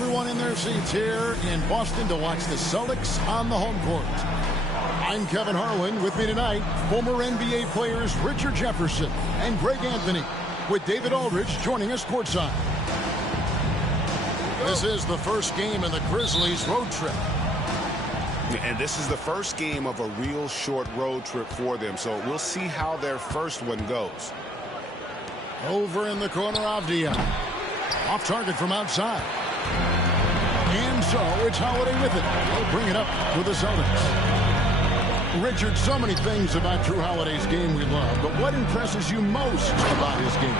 everyone in their seats here in Boston to watch the Celtics on the home court. I'm Kevin Harlan. With me tonight, former NBA players Richard Jefferson and Greg Anthony, with David Aldridge joining us courtside. This is the first game in the Grizzlies' road trip. And this is the first game of a real short road trip for them, so we'll see how their first one goes. Over in the corner, Avdia. Off target from outside. And so it's Holiday with it. He'll bring it up for the Celtics. Richard, so many things about Drew Holiday's game we love, but what impresses you most about his game?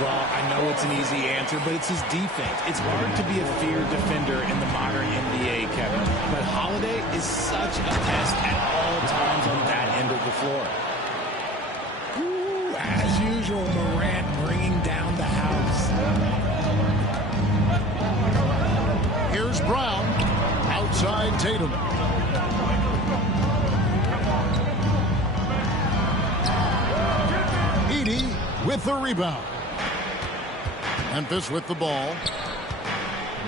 Well, I know it's an easy answer, but it's his defense. It's hard to be a feared defender in the modern NBA, Kevin. But Holiday is such a pest at all times on that end of the floor. Ooh, as usual, Morant bringing down the house. Here's Brown. Outside Tatum. Edey with the rebound. Memphis with the ball.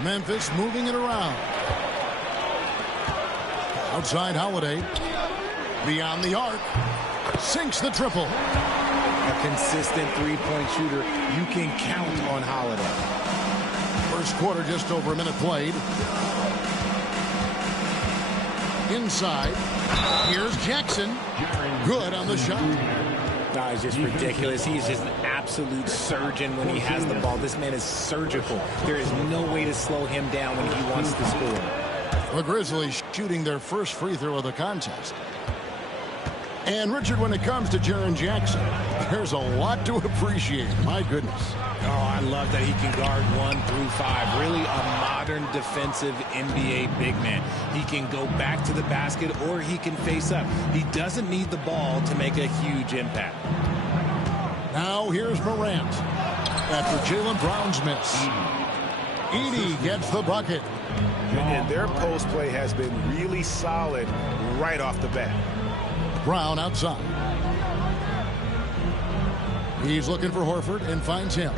Memphis moving it around. Outside Holiday. Beyond the arc. Sinks the triple. A consistent three-point shooter. You can count on Holiday. First quarter, just over a minute played. Inside. Here's Jackson. Good on the shot. No, it's just ridiculous. He is just an absolute surgeon when he has the ball. This man is surgical. There is no way to slow him down when he wants to score. The Grizzlies shooting their first free throw of the contest. And Richard, when it comes to Jaren Jackson, there's a lot to appreciate. My goodness. Oh, I love that he can guard 1 through 5. Really a modern defensive NBA big man. He can go back to the basket or he can face up. He doesn't need the ball to make a huge impact. Now here's Morant after Jaylen Brown's miss. Edey gets the bucket. And their post play has been really solid right off the bat. Brown outside. He's looking for Horford and finds him.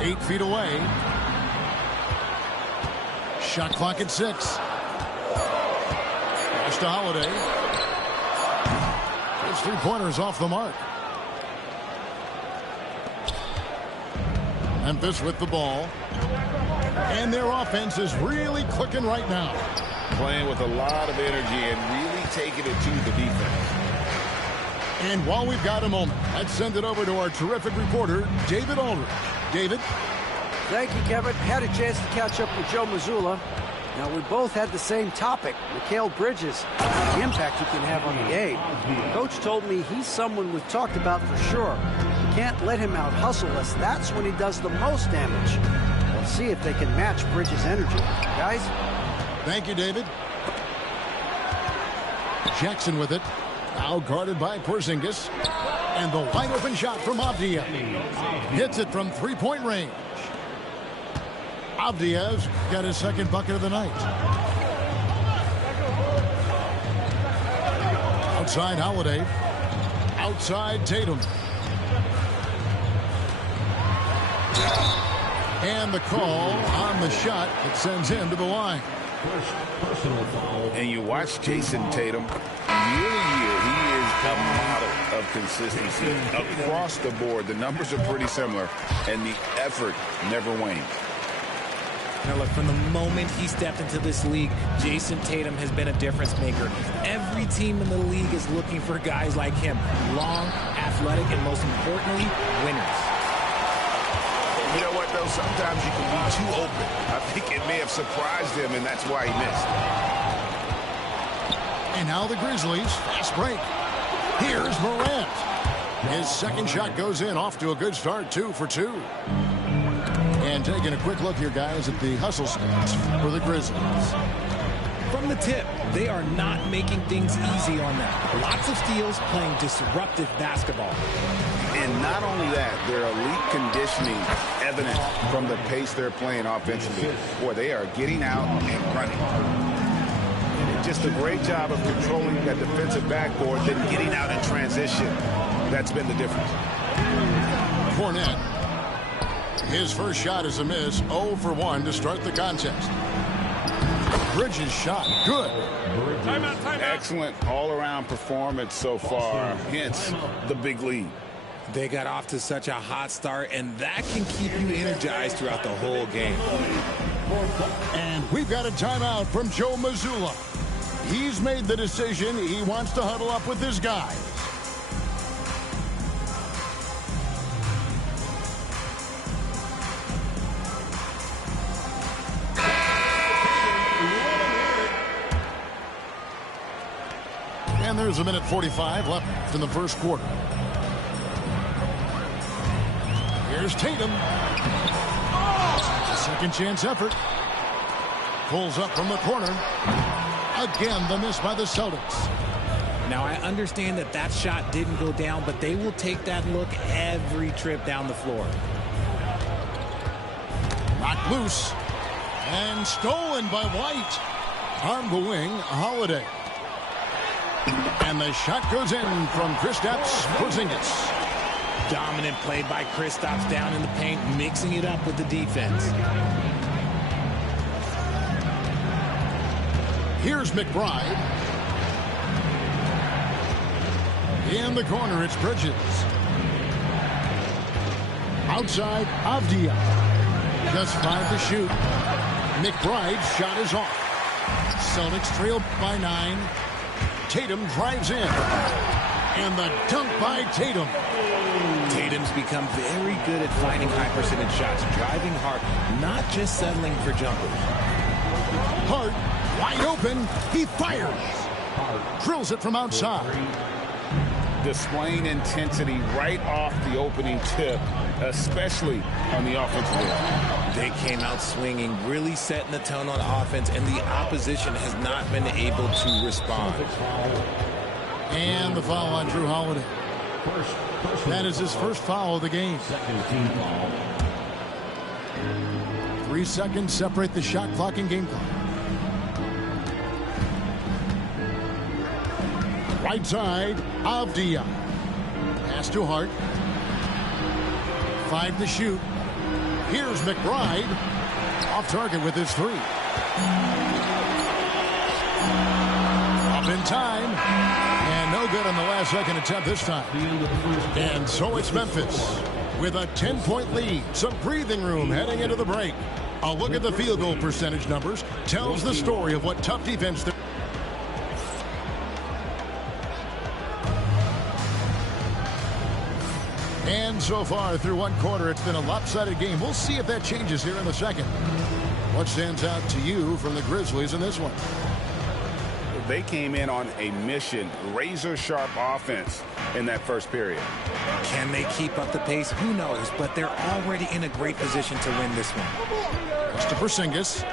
8 feet away. Shot clock at 6. Pass to Holiday. His three-pointer's off the mark. Memphis with the ball. And their offense is really clicking right now. Playing with a lot of energy and really taking it to the defense. And while we've got a moment, let's send it over to our terrific reporter, David Aldridge. David? Thank you, Kevin. Had a chance to catch up with Joe Mazzulla. Now, we both had the same topic, Mikal Bridges, the impact he can have on the A. Coach told me he's someone we've talked about for sure. We can't let him out-hustle us. That's when he does the most damage. We'll see if they can match Bridges' energy. Guys? Thank you, David. Jackson with it. Now guarded by Porzingis. And the wide open shot from Avdia. Hits it from three-point range. Avdia's got his second bucket of the night. Outside Holiday. Outside Tatum. And the call on the shot that sends him to the line. And you watch Jason Tatum, year to year, he is a model of consistency across the board. The numbers are pretty similar, and the effort never wanes. Now look, from the moment he stepped into this league, Jason Tatum has been a difference maker. Every team in the league is looking for guys like him. Long, athletic, and most importantly, winners. You know what, though? Sometimes you can be too open. I think it may have surprised him, and that's why he missed. And now the Grizzlies, fast break. Here's Morant. His second shot goes in, off to a good start, 2 for 2. And taking a quick look here, guys, at the hustle stats for the Grizzlies. From the tip, they are not making things easy on them. Lots of steals, playing disruptive basketball. And not only that, their elite conditioning evident from the pace they're playing offensively. Boy, they are getting out and running. And just a great job of controlling that defensive backboard, then getting out in transition. That's been the difference. Fournette. His first shot is a miss. 0 for 1 to start the contest. Bridges shot. Good. Timeout. Excellent all-around performance so far, hence the big lead. They got off to such a hot start, and that can keep you energized throughout the whole game. And we've got a timeout from Joe Mazzulla. He's made the decision he wants to huddle up with his guys. And there's a minute 45 left in the first quarter. Here's Tatum. Second chance effort. Pulls up from the corner. Again, the miss by the Celtics. Now, I understand that that shot didn't go down, but they will take that look every trip down the floor. Knocked loose. And stolen by White. On the wing, Holiday. And the shot goes in from Kristaps Porzingis. Dominant play by Kristaps down in the paint, mixing it up with the defense. Here's McBride. In the corner, it's Bridges. Outside, Avdia. Just 5 to shoot. McBride's shot is off. Celtics trail by 9. Tatum drives in. And the dunk by Tatum. Tatum's become very good at finding high-percentage shots, driving hard, not just settling for jumpers. Hart, wide open, he fires. Drills it from outside. Displaying intensity right off the opening tip, especially on the offensive end. They came out swinging, really setting the tone on offense, and the opposition has not been able to respond. And the foul on Drew Holiday. That is his first foul of the game. 3 seconds separate the shot clock and game clock. Right side, Avdia. Pass to Hart. 5 to shoot. Here's McBride. Off target with his 3. Up in time. And no good on the last second attempt this time. And so it's Memphis with a 10-point lead. Some breathing room heading into the break. A look at the field goal percentage numbers tells the story of what tough defense they're. And so far through one quarter, it's been a lopsided game. We'll see if that changes here in the second. What stands out to you from the Grizzlies in this one? They came in on a mission, razor-sharp offense in that first period. Can they keep up the pace? Who knows? But they're already in a great position to win this one. It's to Porzingis.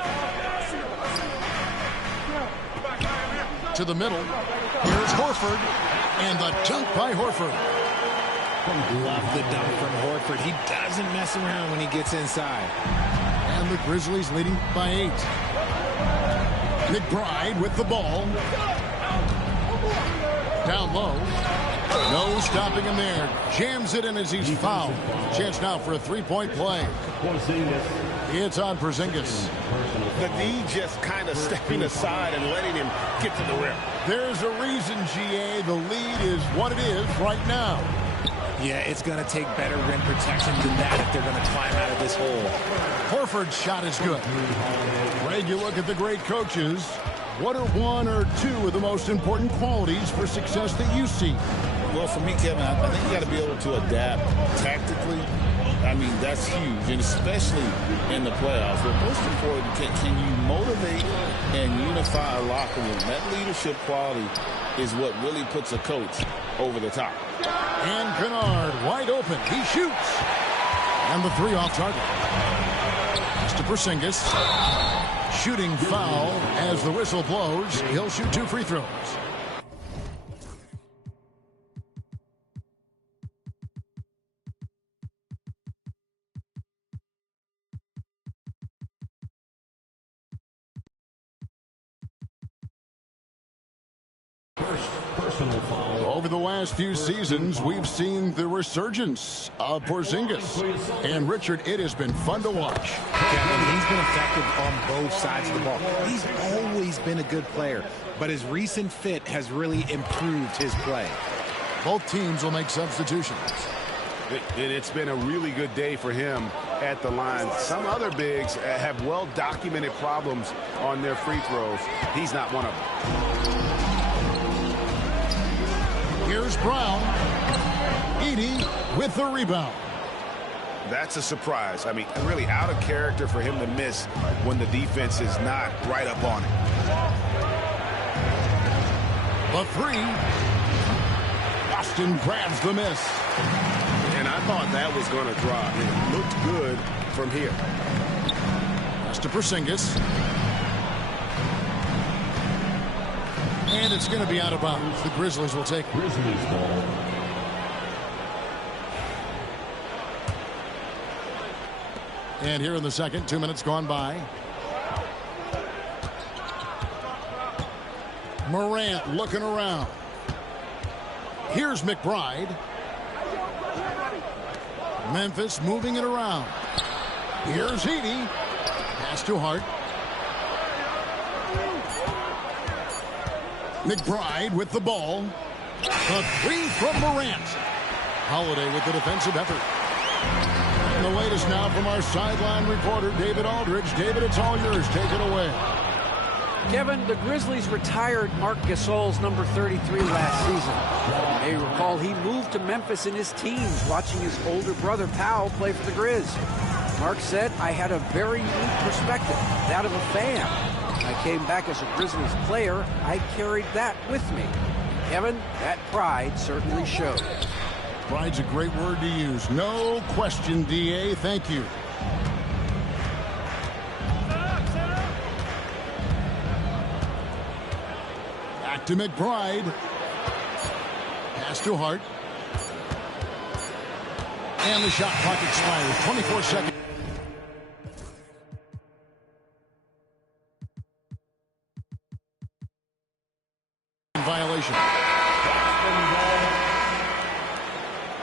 To the middle. Here's Horford. And the dunk by Horford. Love the dunk from Horford. He doesn't mess around when he gets inside. And the Grizzlies leading by 8. McBride with the ball. Down low. No stopping him there. Jams it in as he's fouled. Chance now for a 3-point play. It's on Porzingis. The D just kind of stepping aside and letting him get to the rim. There's a reason, GA. The lead is what it is right now. Yeah, it's going to take better rim protection than that if they're going to climb out of this hole. Horford's shot is good. Greg, you look at the great coaches. What are 1 or 2 of the most important qualities for success that you see? Well, for me, Kevin, I think you got to be able to adapt tactically. I mean, that's huge, and especially in the playoffs. But most important, can you motivate and unify a locker room? That leadership quality is what really puts a coach over the top. And Kennard wide open. He shoots. And the 3 off target. It's to Porzingis. Shooting foul as the whistle blows. He'll shoot 2 free throws. Personal foul. Over the last few seasons, we've seen the resurgence of Porzingis. And, Richard, it has been fun to watch. Kevin, he's been effective on both sides of the ball. He's always been a good player, but his recent fit has really improved his play. Both teams will make substitutions. It's been a really good day for him at the line. Some other bigs have well-documented problems on their free throws. He's not one of them. Here's Brown. Edey with the rebound. That's a surprise. I mean, really out of character for him to miss when the defense is not right up on it. The three. Boston grabs the miss. And I thought that was going to drop. It looked good from here. Pass to Porzingis. And it's going to be out of bounds. The Grizzlies will take Grizzlies ball. And here in the second, 2 minutes gone by. Morant looking around. Here's McBride. Memphis moving it around. Here's Edey. Pass to Hart. McBride with the ball. The three from Morant. Holiday with the defensive effort. And the latest now from our sideline reporter, David Aldridge. David, it's all yours. Take it away. Kevin, the Grizzlies retired Marc Gasol's number 33 last season. You may recall he moved to Memphis in his teens, watching his older brother Powell play for the Grizz. Mark said, I had a very unique perspective, that of a fan. When I came back as a Grizzlies player, I carried that with me. Kevin, that pride certainly showed. Pride's a great word to use. No question, D.A. Thank you. Back to McBride. Pass to Hart. And the shot clock expires. 24 seconds. Violation.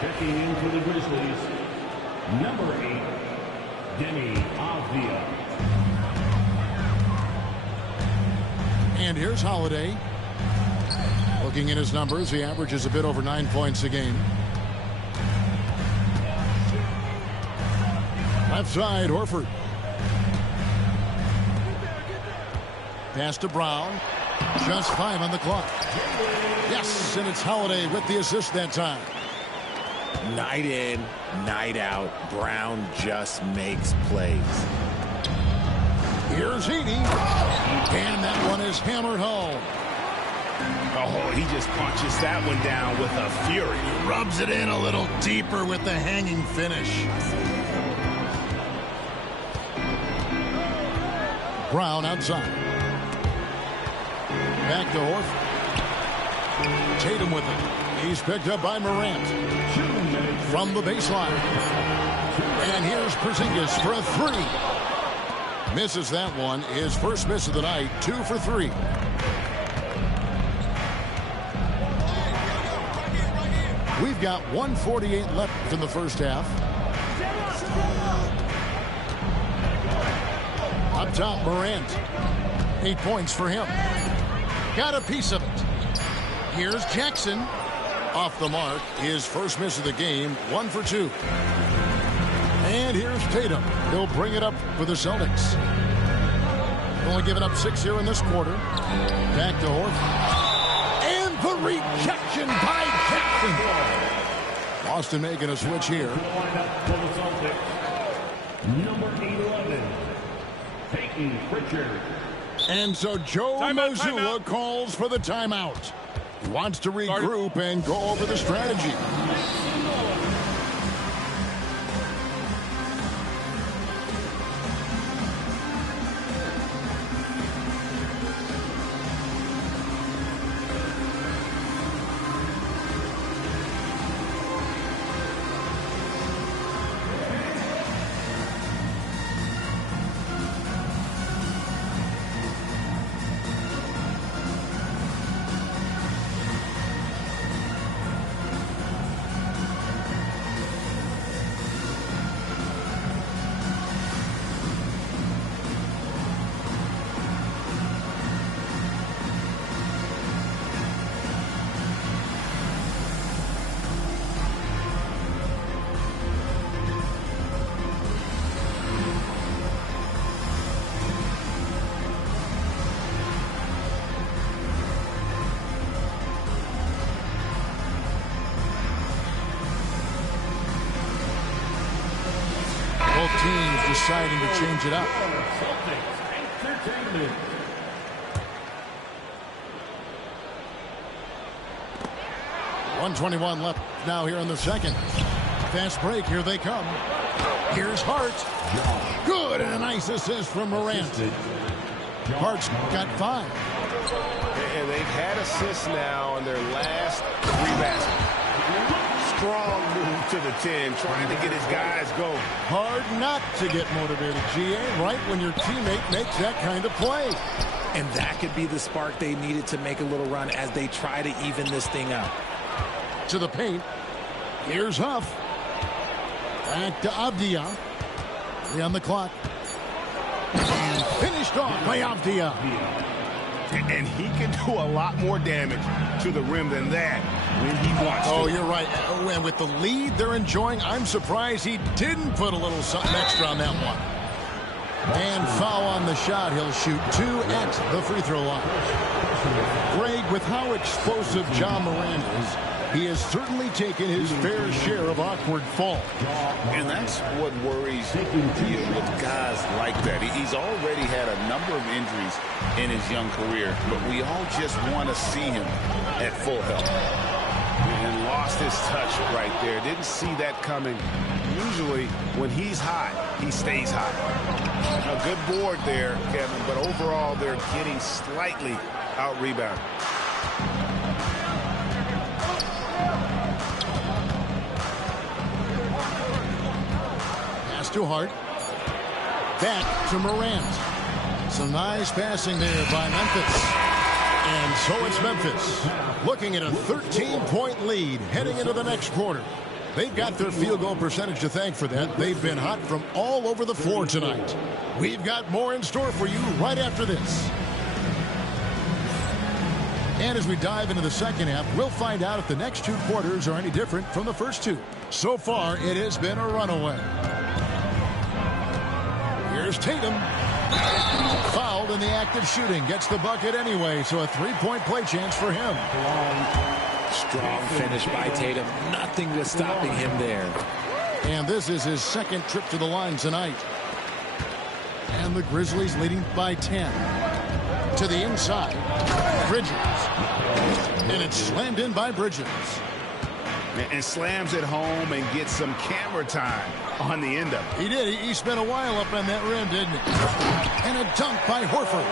Checking in for the Grizzlies, number 8, Deni Avdija. And here's Holiday. Looking at his numbers, he averages a bit over 9 points a game. Left side, Horford. Pass to Brown. Just 5 on the clock. Yes, and it's Holiday with the assist that time. Night in, night out, Brown just makes plays. Here's Edey. And that one is hammered home. Oh, he just punches that one down with a fury. Rubs it in a little deeper with the hanging finish. Brown outside. Back to Horford. Tatum with it. He's picked up by Morant. From the baseline. And here's Porzingis for a three. Misses that one. His first miss of the night. 2 for 3. We've got 1:48 left in the first half. Up top, Morant. 8 points for him. Got a piece of it. Here's Jackson. Off the mark. His first miss of the game. 1 for 2. And here's Tatum. He'll bring it up for the Celtics. Only giving up 6 here in this quarter. Back to Horford. And the rejection by Jackson. Boston making a switch here. Number 11, Peyton Pritchard. And so Joe Mazzulla calls for the timeout. He wants to regroup and go over the strategy. teams deciding to change it up. Celtics Entertainment. 1:21 left now here in the second. Fast break. Here they come. Here's Hart. Good. And a nice assist from Morant. Hart's got 5. And they've had assists now in their last 3 baskets. Strong move to the 10, trying to get his guys going. Hard not to get motivated, GA, right when your teammate makes that kind of play. And that could be the spark they needed to make a little run as they try to even this thing out. To the paint. Here's Huff. Back to Avdia. 3 on the clock. And finished off by Avdia. And he can do a lot more damage to the rim than that when he wants to. Oh, you're right. Oh, and with the lead they're enjoying, I'm surprised he didn't put a little something extra on that one. And foul on the shot. He'll shoot 2 at the free throw line. Greg, with how explosive John Morant is, he has certainly taken his fair share of awkward falls. And that's what worries you with guys like that. He's already had a number of injuries in his young career, but we all just want to see him at full health. And lost his touch right there. Didn't see that coming. Usually, when he's hot, he stays hot. A good board there, Kevin, but overall, they're getting slightly out-rebounded. To Hart. Back to Morant. Some nice passing there by Memphis. And so it's Memphis looking at a 13-point lead heading into the next quarter. They've got their field goal percentage to thank for that. They've been hot from all over the floor tonight. We've got more in store for you right after this. And as we dive into the second half, we'll find out if the next 2 quarters are any different from the first 2. So far, it has been a runaway. Here's Tatum. Fouled in the act of shooting. Gets the bucket anyway, so a 3-point play chance for him. Strong finish by Tatum. Nothing was stopping him there. And this is his second trip to the line tonight. And the Grizzlies leading by 10. To the inside. Bridges. And it's slammed in by Bridges. And slams it home and gets some camera time on the end of it. He did. He spent a while up on that rim, didn't he? And a dunk by Horford.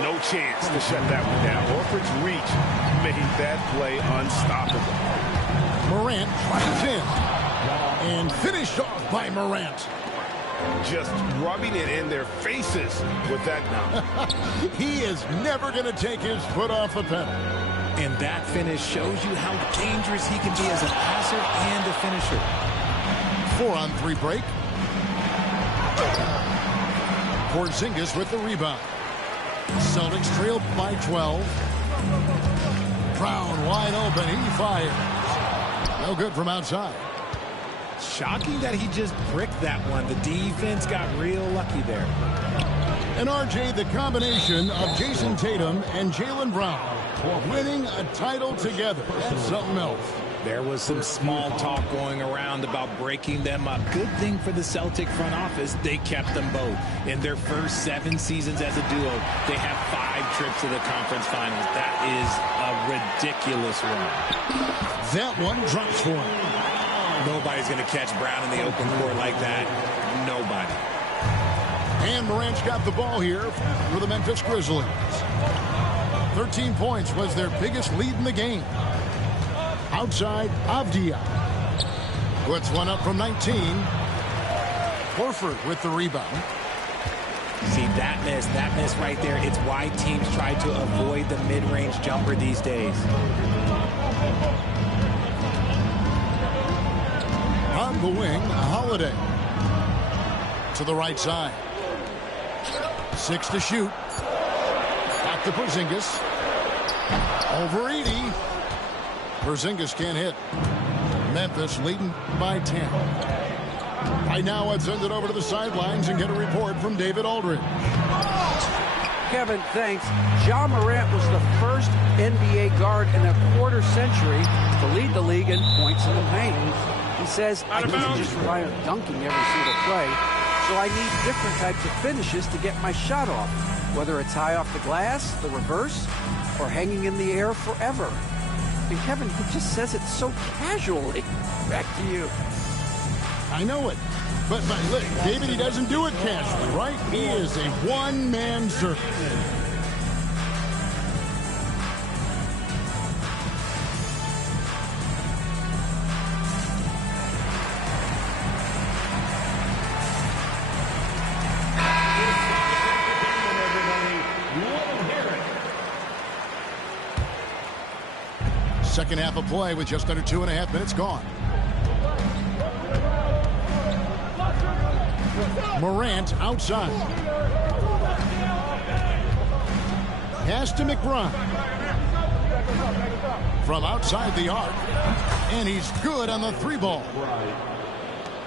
No chance to shut that one down. Horford's reach made that play unstoppable. Morant drives in. And finished off by Morant. Just rubbing it in their faces with that now. He is never going to take his foot off the pedal. And that finish shows you how dangerous he can be as a passer and a finisher. 4-on-3 break. Porzingis with the rebound. Celtics trail by 12. Brown wide open. He fires. No good from outside. Shocking that he just bricked that one. The defense got real lucky there. And RJ, the combination of Jason Tatum and Jaylen Brown winning a title together. That's something else. There was some small talk going around about breaking them up. Good thing for the Celtic front office, they kept them both. In their first 7 seasons as a duo, they have 5 trips to the conference finals. That is a ridiculous run. That one drops for him. Nobody's going to catch Brown in the open court like that. Nobody. And Morant's got the ball here for the Memphis Grizzlies. 13 points was their biggest lead in the game. Outside, Avdia puts one up from 19. Horford with the rebound. See, that miss right there, it's why teams try to avoid the mid-range jumper these days. On the wing, Holiday. To the right side. 6 to shoot. Back to Porzingis. Over 80. Porzingis can't hit. Memphis leading by 10. Right now, let's send it over to the sidelines and get a report from David Aldridge. Kevin, thanks. Ja Morant was the first NBA guard in a quarter century to lead the league in points in the paint. He says I can't just rely on dunking every single play, so I need different types of finishes to get my shot off, whether it's high off the glass, the reverse, or hanging in the air forever. And Kevin, he just says it so casually. Back to you. I know it. But look, David, he doesn't do it casually, right? He is a one-man circus. Second half of play with just under 2.5 minutes gone. Morant outside. Pass to McBride. From outside the arc. And he's good on the three ball.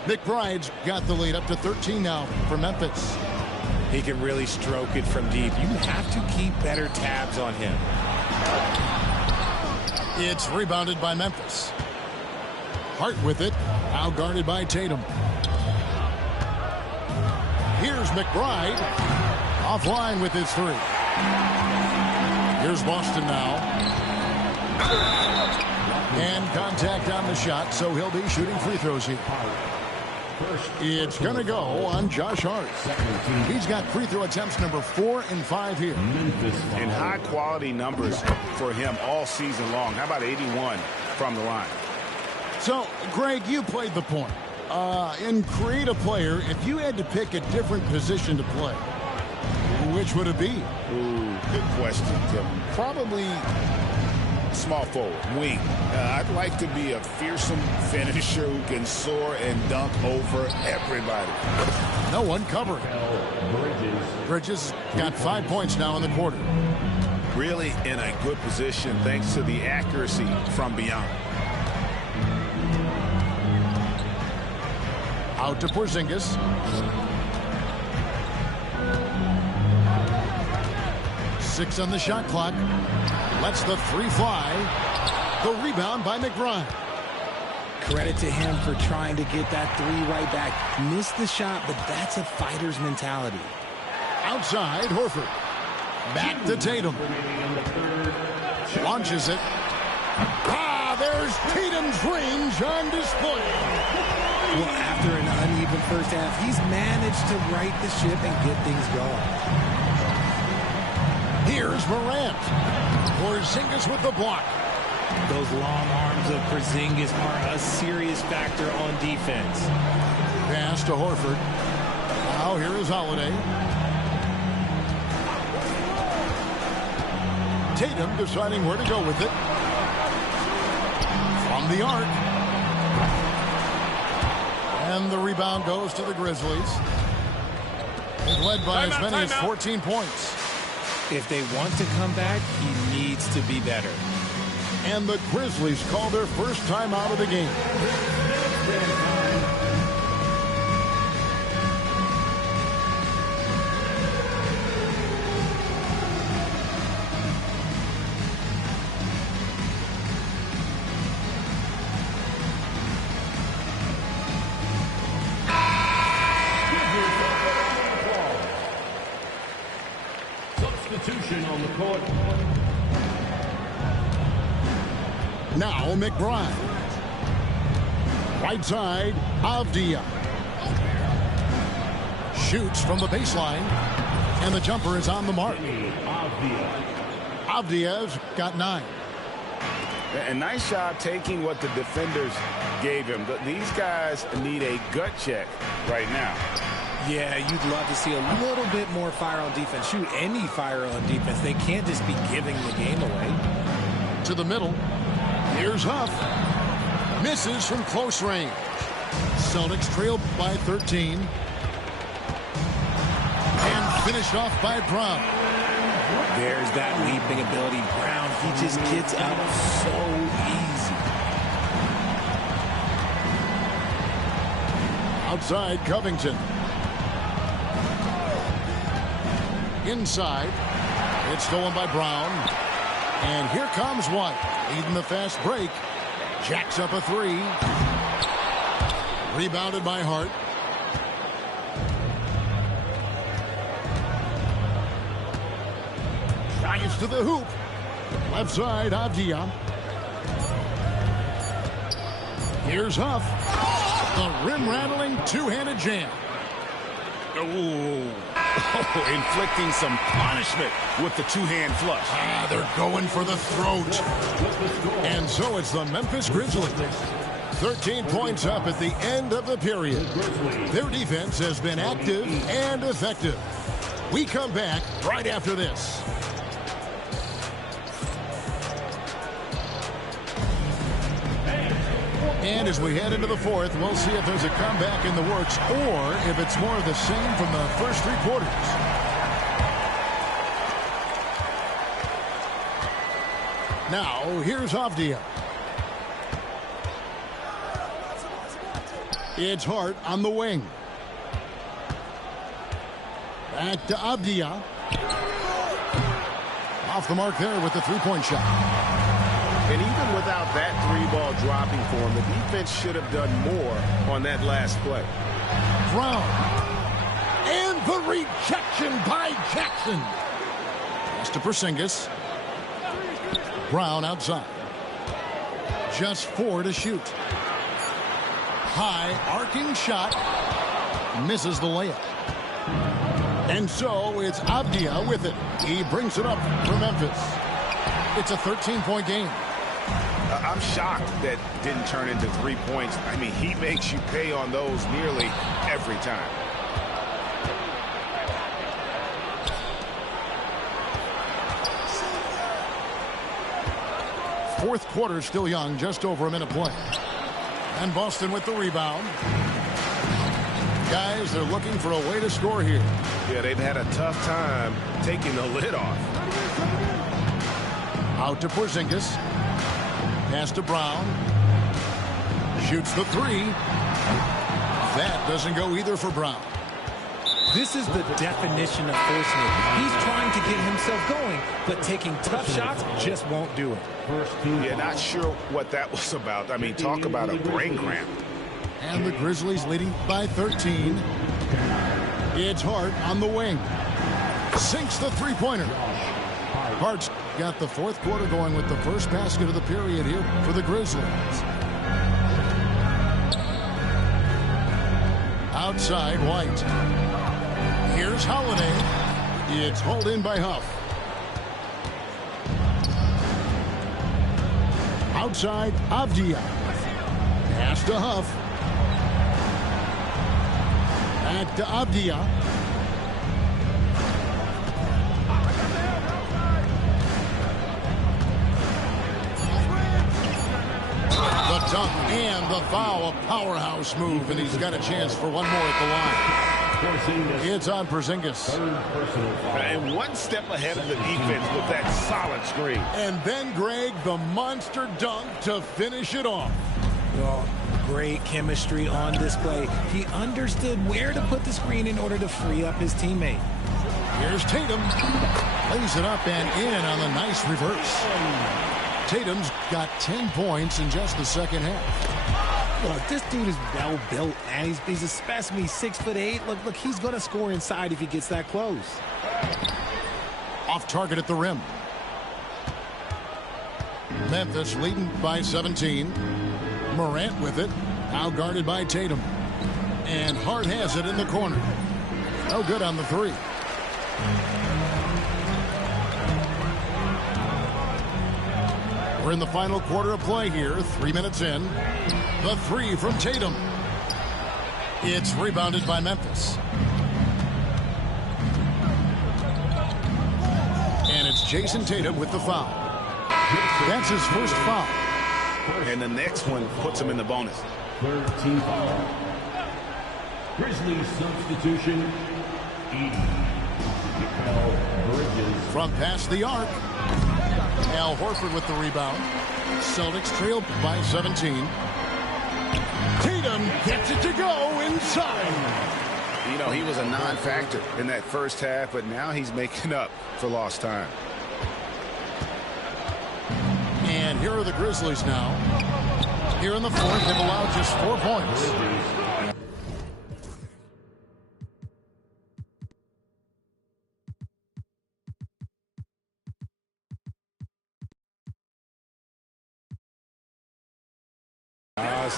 McBride's got the lead up to 13 now for Memphis. He can really stroke it from deep. You have to keep better tabs on him. It's rebounded by Memphis. Hart with it. Now guarded by Tatum. Here's McBride. Offline with his three. Here's Boston now. And contact on the shot, so he'll be shooting free throws here. It's going to go on Josh Hart. He's got free throw attempts number 4 and 5 here. And high-quality numbers for him all season long. How about 81 from the line? So, Greg, you played the point. In creative player, if you had to pick a different position to play, which would it be? Ooh, good question, Tim. Probably small forward, wing. I'd like to be a fearsome finisher who can soar and dunk over everybody. No one covering. Bridges got 5 points now in the quarter. Really in a good position thanks to the accuracy from beyond. Out to Porzingis. Six on the shot clock. Lets the three fly. The rebound by McBride. Credit to him for trying to get that three right back. Missed the shot, but that's a fighter's mentality. Outside, Horford. Back to Tatum. Launches it. There's Tatum's range on display. Well, after an uneven first half, he's managed to right the ship and get things going. Here's Morant. Porzingis with the block. Those long arms of Porzingis are a serious factor on defense. Pass to Horford. Now here is Holiday. Tatum deciding where to go with it. From the arc. And the rebound goes to the Grizzlies. They've led by as many as 14 points. If they want to come back, he needs to be better. And the Grizzlies call their first time out of the game. Substitution on the court. Now McBride. Right side, Avdia. Shoots from the baseline. And the jumper is on the mark. Avdia's got 9. A nice job taking what the defenders gave him. These guys need a gut check right now. Yeah, you'd love to see a little bit more fire on defense. Shoot, any fire on defense. They can't just be giving the game away. To the middle. Here's Huff. Misses from close range. Celtics trail by 13. And finished off by Brown. There's that leaping ability. Brown, he just gets up so easy. Outside, Covington. Inside. It's stolen by Brown. And here comes White. Leading the fast break. Jacks up a 3. Rebounded by Hart. Drives to the hoop. Left side, Avdia. Here's Huff. The rim-rattling two-handed jam. Oh, inflicting some punishment with the two-hand flush. They're going for the throat. And so it's the Memphis Grizzlies. 13 points up at the end of the period. Their defense has been active and effective. We come back right after this. And as we head into the fourth, we'll see if there's a comeback in the works or if it's more of the same from the first three quarters. Now, here's Avdia. It's Hart on the wing. Back to Avdia. Off the mark there with the three-point shot. And even without that three-ball dropping for him, the defense should have done more on that last play. Brown. And the rejection by Jackson. Pass to Porzingis. Brown outside. Just 4 to shoot. High arcing shot. Misses the layup. And so it's Avdia with it. He brings it up for Memphis. It's a 13-point game. I'm shocked that didn't turn into 3 points. I mean, he makes you pay on those nearly every time. Fourth quarter still young, just over a minute play. And Boston with the rebound. Guys, they're looking for a way to score here. Yeah, they've had a tough time taking the lid off. Out to Porzingis. Pass to Brown. Shoots the three. That doesn't go either for Brown. This is the definition of forcing it. He's trying to get himself going, but taking tough shots just won't do it. Yeah, not sure what that was about. I mean, talk about a brain cramp. And the Grizzlies leading by 13. It's Hart on the wing. Sinks the three-pointer. Hart's got the fourth quarter going with the first basket of the period here for the Grizzlies. Outside, White. Here's Holiday. It's hauled in by Huff. Outside, Avdia. Pass to Huff. Back to Avdia. The dunk and the foul, a powerhouse move, and he's got a chance for one more at the line. It's on Porzingis. And one step ahead of the defense with that solid screen. And then, Greg, the monster dunk to finish it off. Well, great chemistry on display. He understood where to put the screen in order to free up his teammate. Here's Tatum. Lays it up and in on the nice reverse. Tatum's got 10 points in just the second half. Look, this dude is well built, man. He's a specimen. He's 6'8". Look, he's going to score inside if he gets that close. Off target at the rim. Memphis leading by 17. Morant with it. Now guarded by Tatum. And Hart has it in the corner. No good on the three. We're in the final quarter of play here. 3 minutes in. The three from Tatum. It's rebounded by Memphis. And it's Jason Tatum with the foul. That's his first foul. And the next one puts him in the bonus. 13 foul. Grizzlies substitution. Bridges. From past the arc. Al Horford with the rebound. Celtics trail by 17. Tatum gets it to go inside. You know, he was a non-factor in that first half, but now he's making up for lost time. And here are the Grizzlies now. Here in the fourth, they've allowed just 4 points.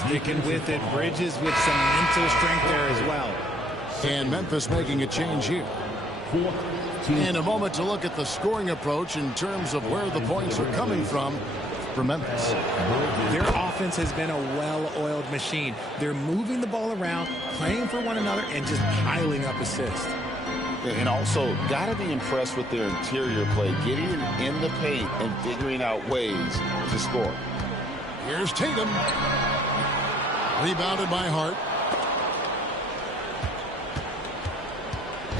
Sticking with it. Bridges with some mental strength there as well. And Memphis making a change here. And a moment to look at the scoring approach in terms of where the points are coming from for Memphis. Their offense has been a well-oiled machine. They're moving the ball around, playing for one another, and just piling up assists. And also, got to be impressed with their interior play, getting in the paint and figuring out ways to score. Here's Tatum. Rebounded by Hart.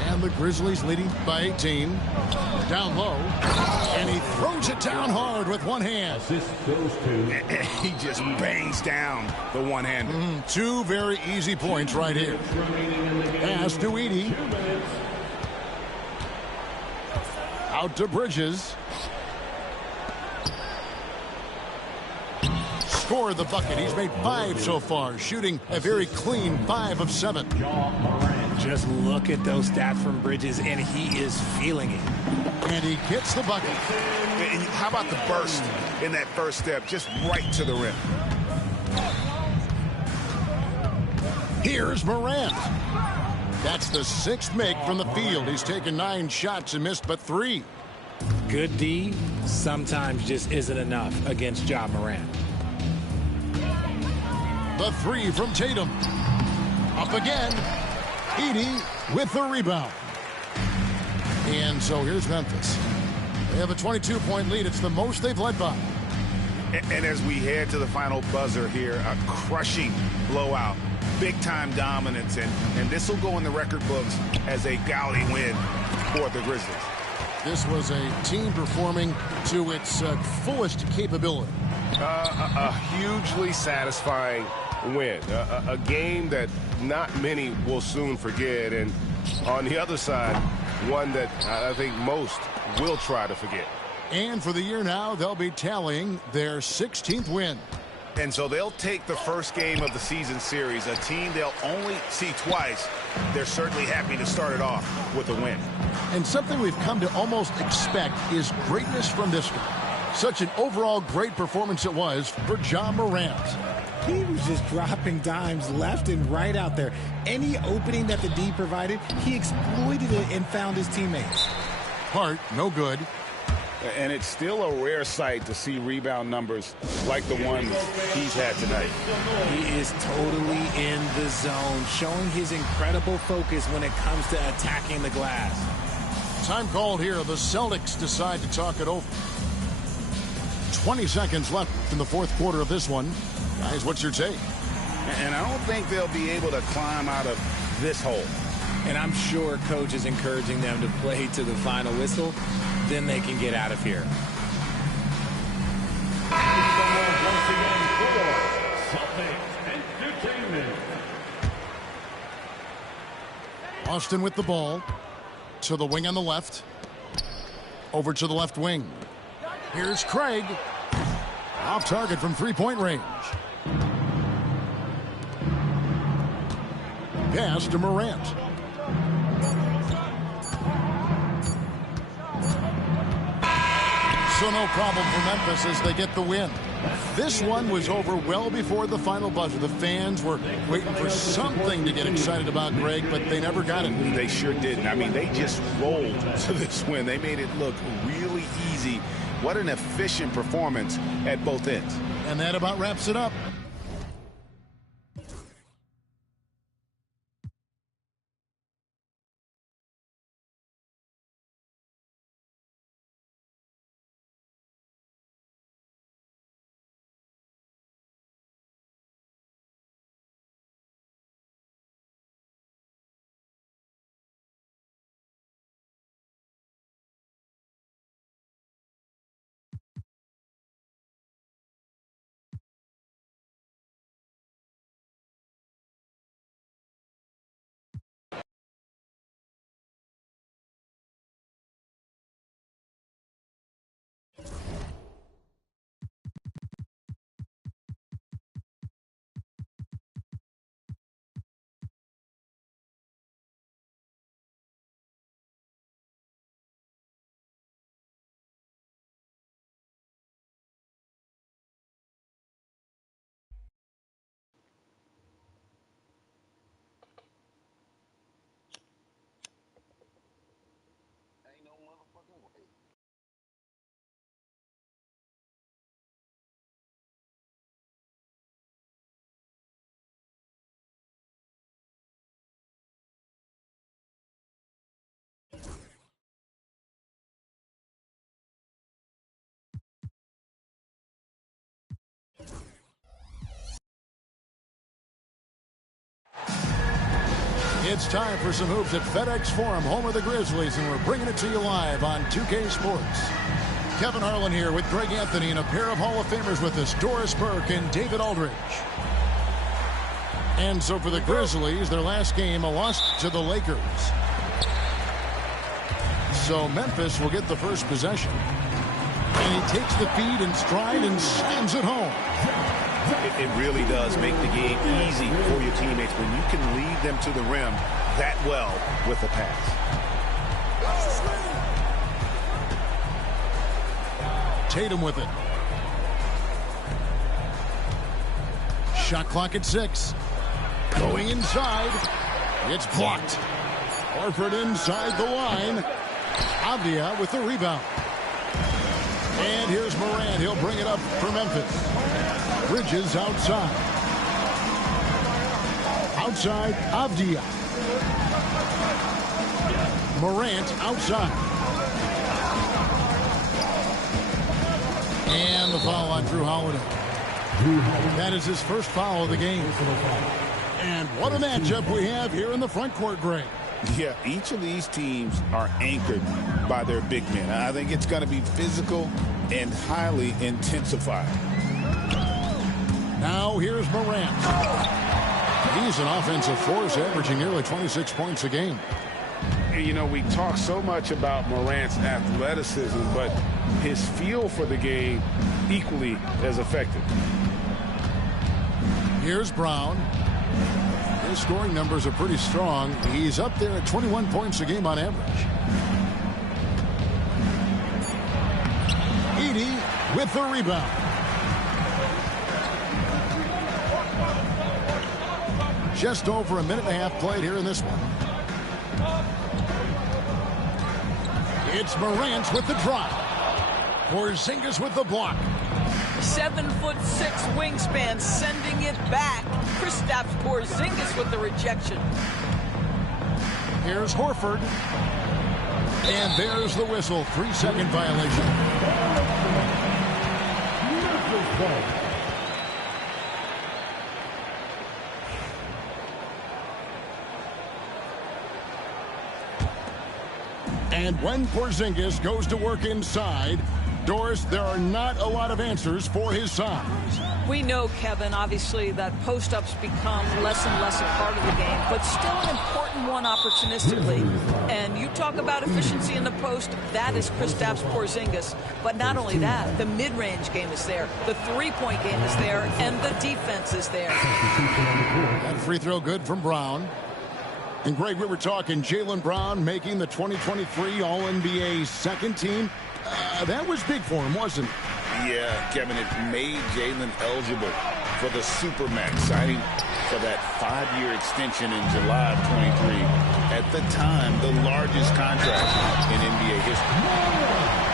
And the Grizzlies leading by 18. Down low. And he throws it down hard with one hand. Assist goes to. He just bangs down the one-hander. Two very easy points right here. Pass to Edey. Out to Bridges. Scored the bucket. He's made 5 so far, shooting a very clean 5 of 7. Just look at those stats from Bridges, and he is feeling it. And he gets the bucket. And how about the burst in that first step, just right to the rim? Here's Morant. That's the 6th make from the field. He's taken 9 shots and missed but 3. Good D sometimes just isn't enough against Ja Morant. The 3 from Tatum. Up again. Edey with the rebound. And so here's Memphis. They have a 22-point lead. It's the most they've led by. And as we head to the final buzzer here, a crushing blowout. Big-time dominance, and this will go in the record books as a gaudy win for the Grizzlies. This was a team performing to its fullest capability. A hugely satisfying win. A game that not many will soon forget, and on the other side, one that I think most will try to forget. And for the year now, they'll be tallying their 16th win. And so they'll take the first game of the season series, a team they'll only see twice. They're certainly happy to start it off with a win. And something we've come to almost expect is greatness from this guy. Such an overall great performance it was for Ja Morant. He was just dropping dimes left and right out there. Any opening that the D provided, he exploited it and found his teammates. Hart, no good. And it's still a rare sight to see rebound numbers like the ones he's had tonight. He is totally in the zone, showing his incredible focus when it comes to attacking the glass. Time called here. The Celtics decide to talk it over. 20 seconds left in the fourth quarter of this one. Guys, what's your take? And I don't think they'll be able to climb out of this hole. And I'm sure coach is encouraging them to play to the final whistle. Then they can get out of here. Once again for Celtics Entertainment. Austin with the ball. To the wing on the left. Over to the left wing. Here's Craig. Off target from three-point range. Pass to Morant. So no problem for Memphis as they get the win. This one was over well before the final buzzer. The fans were waiting for something to get excited about, Greg, but they never got it. They sure didn't. I mean, they just rolled to this win. They made it look really easy. What an efficient performance at both ends. And that about wraps it up. It's time for some hoops at FedEx Forum, home of the Grizzlies, and we're bringing it to you live on 2K Sports. Kevin Harlan here with Greg Anthony and a pair of Hall of Famers with us, Doris Burke and David Aldridge. And so for the Grizzlies, their last game, a loss to the Lakers. So Memphis will get the first possession. And he takes the feed in stride and slams it home. It really does make the game easy for your teammates when you can lead them to the rim that well with a pass. Tatum with it. Shot clock at 6. Going inside. It's blocked. Horford inside the line. Avdia with the rebound. And here's Morant. He'll bring it up for Memphis. Bridges outside. Outside, Avdia. Morant outside. And the foul on Drew Holiday. That is his first foul of the game. And what a matchup we have here in the front court, Greg. Yeah, each of these teams are anchored by their big men. I think it's going to be physical and highly intensified. Now here's Morant. He's an offensive force, averaging nearly 26 points a game. You know, we talk so much about Morant's athleticism, but his feel for the game equally as effective. Here's Brown. His scoring numbers are pretty strong. He's up there at 21 points a game on average. Edey with the rebound. Just over a minute and a half played here in this one. It's Morant with the drive. Porzingis with the block. 7'6" wingspan, sending it back. Kristaps Porzingis with the rejection. Here's Horford. And there's the whistle. 3-second violation. And when Porzingis goes to work inside, Doris, there are not a lot of answers for his size. We know, Kevin, obviously, that post-ups become less and less a part of the game, but still an important one opportunistically. And you talk about efficiency in the post, that is Kristaps Porzingis. But not only that, the mid-range game is there, the three-point game is there, and the defense is there. That free throw good from Brown. And, Greg, we were talking Jaylen Brown making the 2023 All-NBA second team. That was big for him, wasn't it? Yeah, Kevin, it made Jaylen eligible for the Supermax, signing for that 5-year extension in July of 23. At the time, the largest contract in NBA history.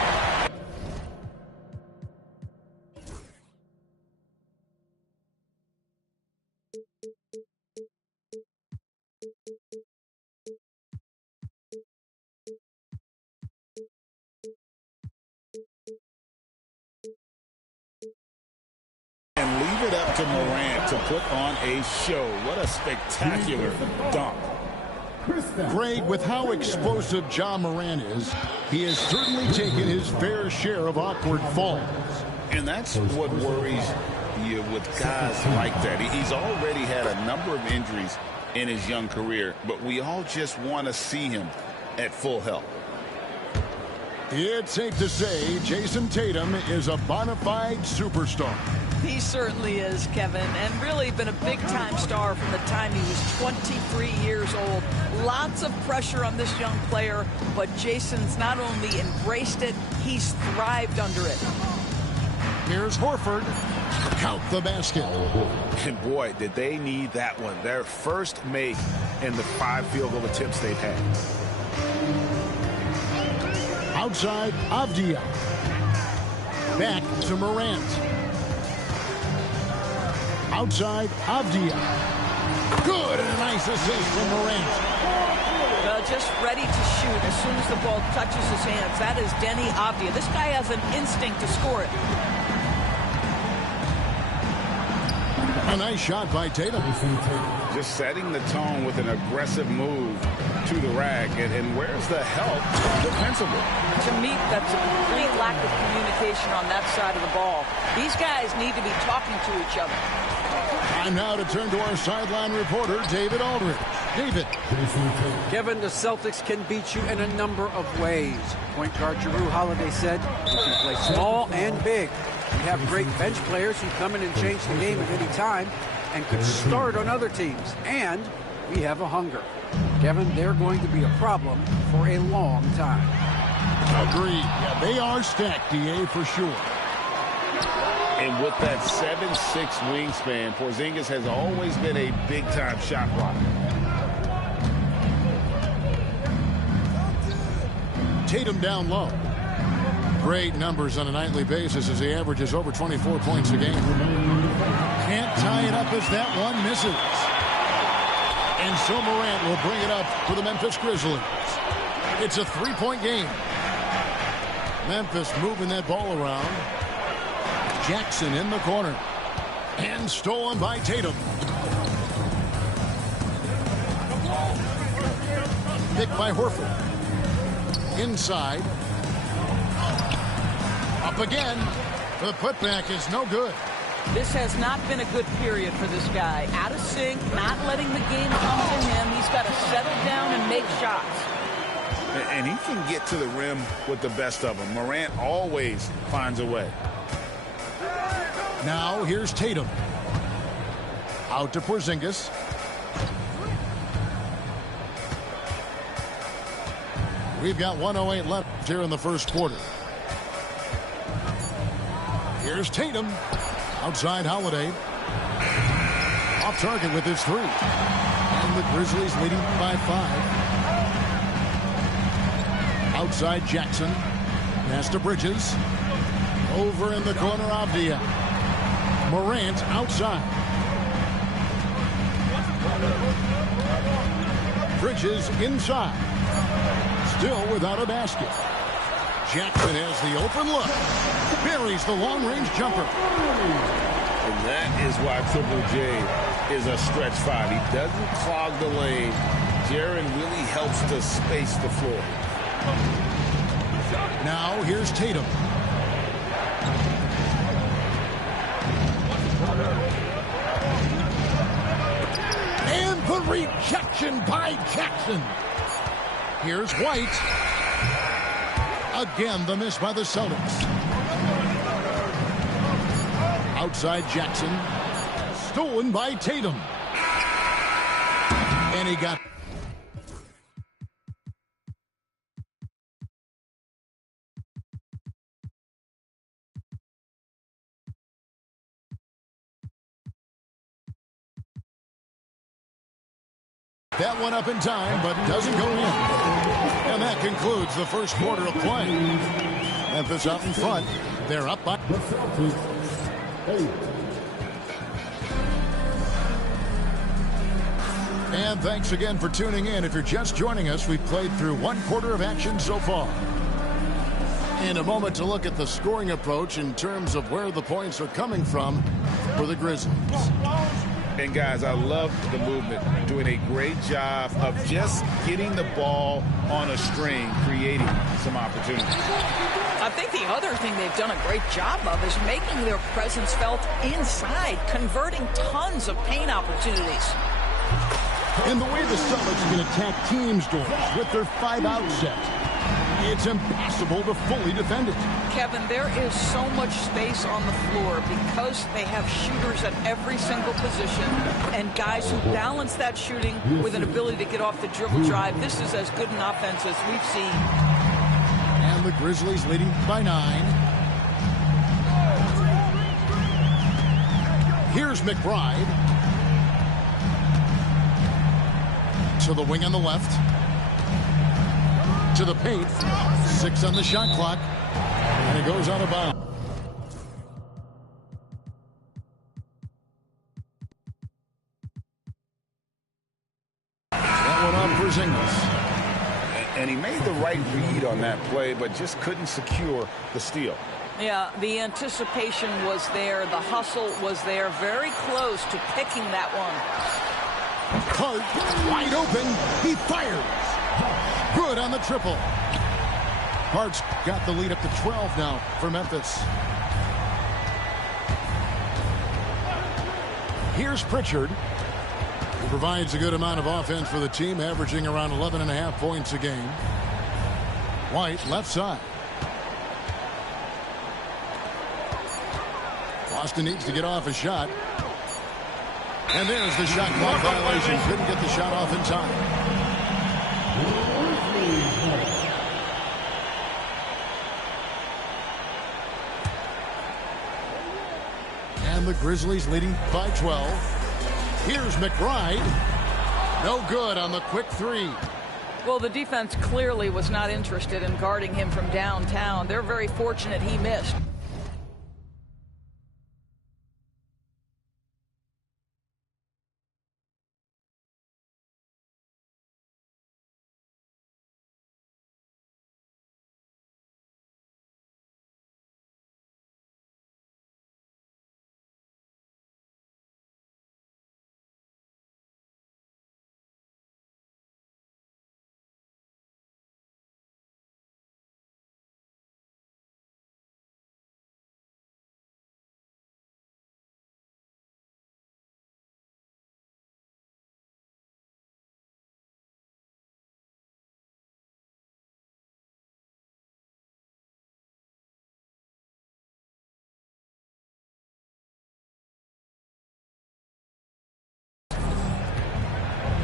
And leave it up to Morant to put on a show. What a spectacular dunk. Greg, with how explosive Ja Morant is, he has certainly taken his fair share of awkward falls. And that's what worries you with guys like that. He's already had a number of injuries in his young career, but we all just want to see him at full health. It's safe to say Jason Tatum is a bona fide superstar. He certainly is, Kevin, and really been a big-time star from the time he was 23 years old. Lots of pressure on this young player, but Jason's not only embraced it, he's thrived under it. Here's Horford. Count the basket. And boy, did they need that one. Their first make in the 5 field goal attempts they've had. Outside, Avdia. Back to Morant. Outside, Avdia. Good, and a nice assist from Morant. Just ready to shoot as soon as the ball touches his hands. That is Denny Avdia. This guy has an instinct to score it. A nice shot by Tatum. Just setting the tone with an aggressive move to the rack. And where's the help defensively? To me, that's a complete lack of communication on that side of the ball. These guys need to be talking to each other. Time now to turn to our sideline reporter, David Aldridge. David. Kevin, the Celtics can beat you in a number of ways. Point guard Jrue Holiday said, "You can play small and big. We have great bench players who come in and change the game at any time and could start on other teams. And we have a hunger." Kevin, they're going to be a problem for a long time. Agreed. Yeah, they are stacked, DA, for sure. And with that 7'6" wingspan, Porzingis has always been a big-time shot blocker. Tatum down low. Great numbers on a nightly basis as he averages over 24 points a game. Can't tie it up as that one misses. And so Morant will bring it up for the Memphis Grizzlies. It's a three-point game. Memphis moving that ball around. Jackson in the corner. And stolen by Tatum. Picked by Horford. Inside. Up again. The putback is no good. This has not been a good period for this guy. Out of sync, not letting the game come to him. He's got to settle down and make shots. And he can get to the rim with the best of them. Morant always finds a way. Now here's Tatum. Out to Porzingis. We've got 1:08 left here in the first quarter. Here's Tatum. Outside Holiday. Off target with his three. And the Grizzlies leading by 5. Outside Jackson. Pass to Bridges. Over in the corner, Avdia. Morant outside. Bridges inside. Still without a basket. Jackson has the open look. Buries the long-range jumper. And that is why Triple J is a stretch five. He doesn't clog the lane. Jaren really helps to space the floor. Now here's Tatum. And the rejection by Jackson. Here's White. Again, the miss by the Celtics. Outside Jackson. Stolen by Tatum. And he got... That one up in time, but doesn't go in. And that concludes the first quarter of play. Memphis out in front. They're up by... The Celtics, 8. And thanks again for tuning in. If you're just joining us, we've played through one quarter of action so far. In a moment to look at the scoring approach in terms of where the points are coming from for the Grizzlies. And guys, I love the movement. Doing a great job of just getting the ball on a string, creating some opportunities. I think the other thing they've done a great job of is making their presence felt inside, converting tons of paint opportunities. And the way the Celtics can attack teams' doors with their 5-out set, it's impossible to fully defend it. Kevin, there is so much space on the floor because they have shooters at every single position and guys who balance that shooting with an ability to get off the dribble drive. This is as good an offense as we've seen. And the Grizzlies leading by 9. Here's McBride. To the wing on the left. To the paint. 6 on the shot clock. And it goes out of bounds. That one on Porzingis. And he made the right read on that play, but just couldn't secure the steal. Yeah, the anticipation was there. The hustle was there. Very close to picking that one. Hart wide open. He fires. Good on the triple. Hart's got the lead up to 12 now for Memphis. Here's Pritchard. He provides a good amount of offense for the team, averaging around 11.5 points a game. White, left side. Boston needs to get off a shot. And there's the shot clock violation. Couldn't get the shot off in time. And the Grizzlies leading by 12. Here's McBride. No good on the quick three. Well, the defense clearly was not interested in guarding him from downtown. They're very fortunate he missed.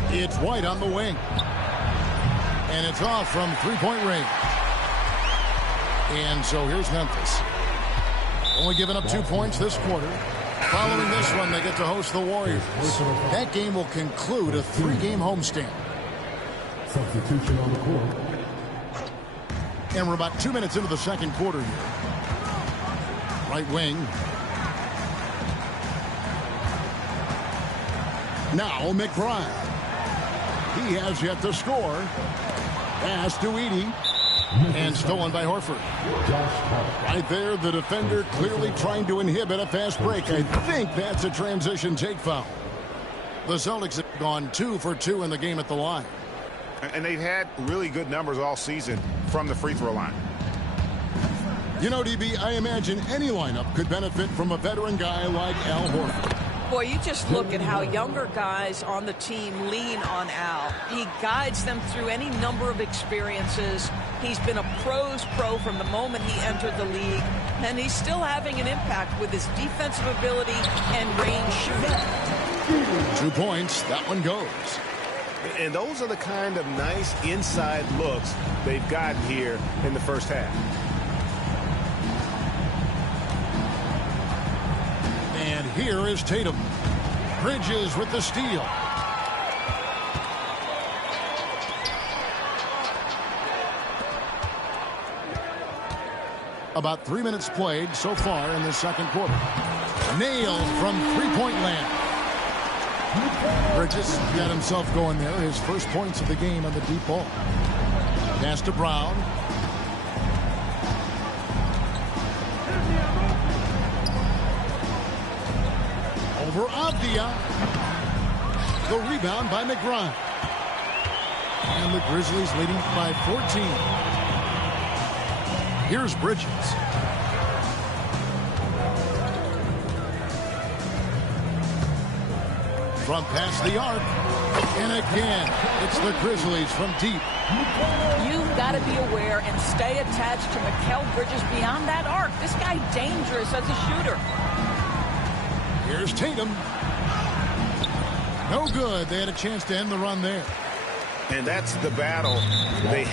It's White on the wing. And it's off from three-point range. And so here's Memphis. Only giving up 2 points this quarter. Following this one, they get to host the Warriors. That game will conclude a 3-game homestand. Substitution on the court. And we're about 2 minutes into the second quarter here. Right wing. Now McBride. He has yet to score. Pass to Edey. And stolen by Horford. Right there, the defender clearly trying to inhibit a fast break. I think that's a transition take foul. The Celtics have gone 2 for 2 in the game at the line. And they've had really good numbers all season from the free throw line. You know, DB, I imagine any lineup could benefit from a veteran guy like Al Horford. Boy, you just look at how younger guys on the team lean on Al. He guides them through any number of experiences. He's been a pro's pro from the moment he entered the league, and he's still having an impact with his defensive ability and range shooting. 2 points. That one goes. And those are the kind of nice inside looks they've gotten here in the first half. And here is Tatum. Bridges with the steal. About 3 minutes played so far in the second quarter. Nailed from three-point land. Bridges got himself going there. His first points of the game on the deep ball. Pass to Brown. Over Avdia. The rebound by McBride. And the Grizzlies leading by 14. Here's Bridges. From past the arc. And again, it's the Grizzlies from deep. You've got to be aware and stay attached to Mikal Bridges beyond that arc. This guy dangerous as a shooter. Here's Tatum. No good. They had a chance to end the run there. And that's the battle they